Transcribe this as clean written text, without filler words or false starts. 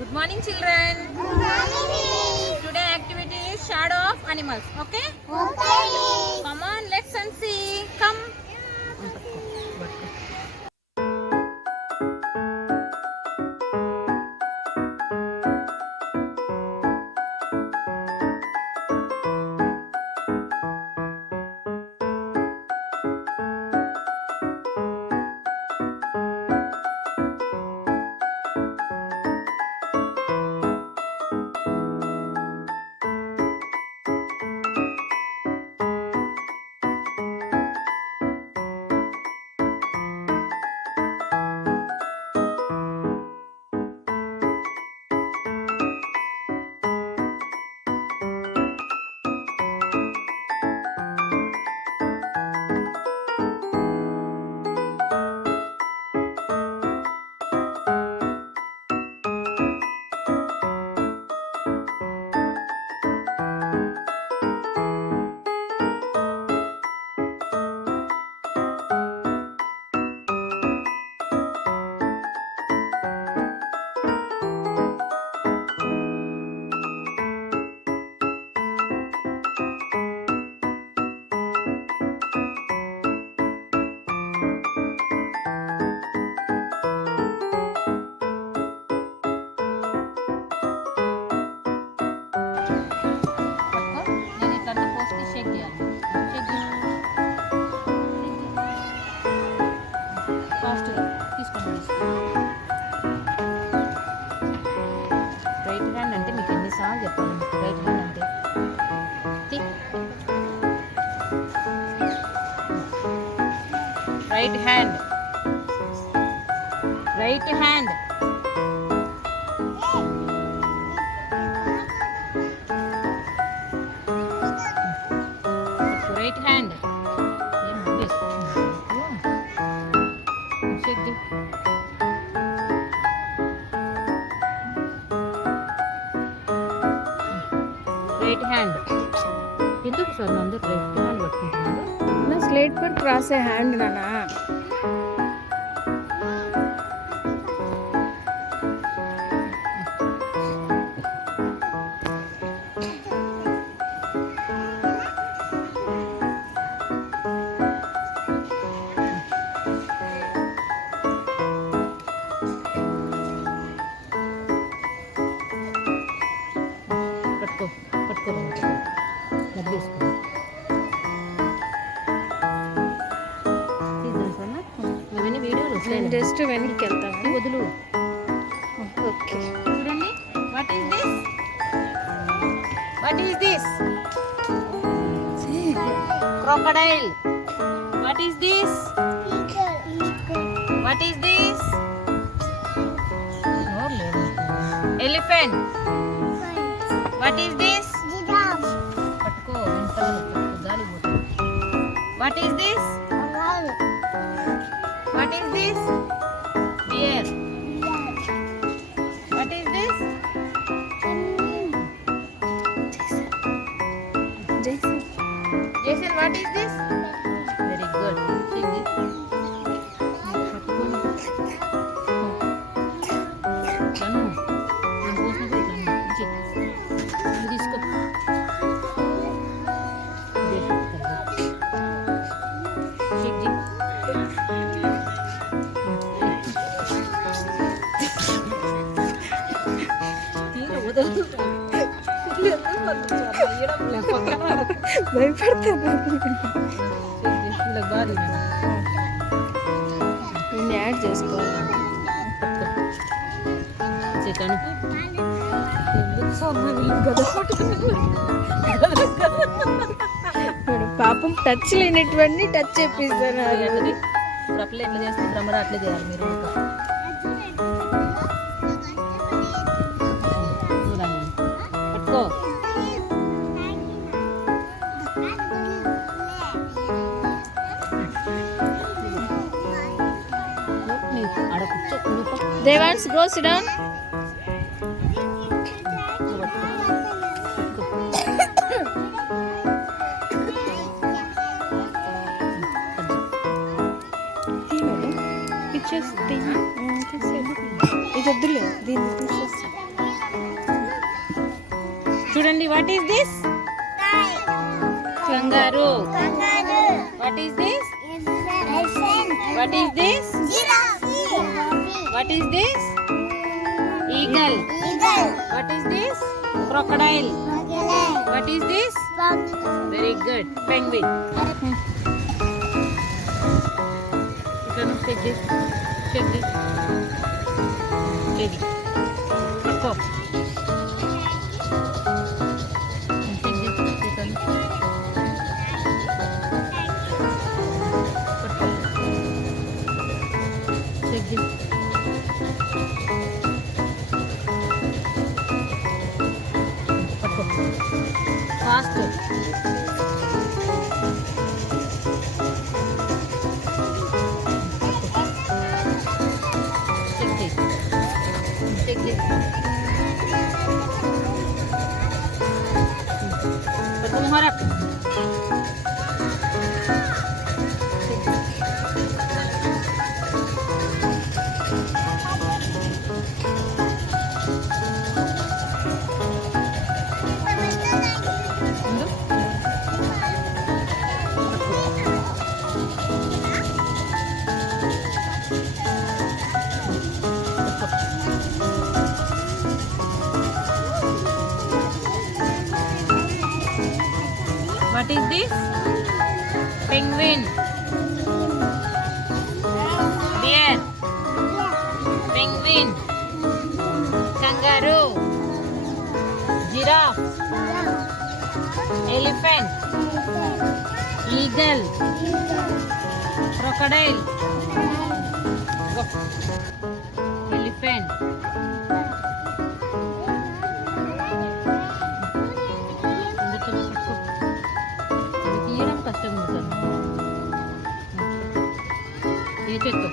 Good morning, children. Good morning. Today activity is shadow of animals. Okay? Okay. Come on, let's see. Come. నేను ఇట్లా పోస్ట్ షేక్ చేయాలి. ఫాస్ట్గా తీసుకోండి. Right hand అంటే మీకు ఎన్నిసార్లు చెప్పాలి? రైట్ హ్యాండ్ అంటే right hand, right hand. Right hand right hand. ఎందుకు సార్ అందరూ రైట్ హ్యాండ్ పట్టుకుంటున్నారు? ना स्लेट पर क्रॉस है हैंड ना ना పట్టుకో పట్టుకో డబ్బు వేసుకో. ఇవన్నీ వీడియోలు వస్తాయి. జస్ట్ వెనక్కి వెళ్తాము. వదులు. ఓకే చూడండి. What is this? What is this? Crocodile. What is this? What is this? Elephant. What is this? పట్టుకో వెంటనే పట్టుకో, గాలి పోతుంది. What is this? What is this? Dear. What is this? Jason. What is this? Very good. తీసుకో. భయపడతాను. నేను యాడ్ చేసుకోవాలి. పాపం టచ్ లేనటువంటి టచ్ చేపిస్తున్నారు. ఇప్పుడు అట్లా ఎట్లా చేస్తే భ్రమర అట్లే చేయాలి మీరు. పట్టుకో. ఆడ కూర్చో. Devan's go SIT down. Pictures ఇది వద్దులే, దీన్ని తీసేసి చూడండి, వాట్ ఈస్ దిస్? కంగారు. What is this? What is this? What is this? Eagle. What is this? Crocodile. What is this? Very good. Penguin. ఇక్కడ నువ్వు చెక్ చేసి చెక్ చేసి ఇది పట్టుకో. చెక్ చేసి ఇక్కడ పట్టుకో. చెక్ చేసి పట్టుకో. Fast. Patuloy mo harap. What is this? Penguin. Bear. Penguin. Kangaroo. Giraffe. Elephant. Eagle. Crocodile. Go. Elephant. తీయడం కష్టం సార్. ఏ చెట్టు?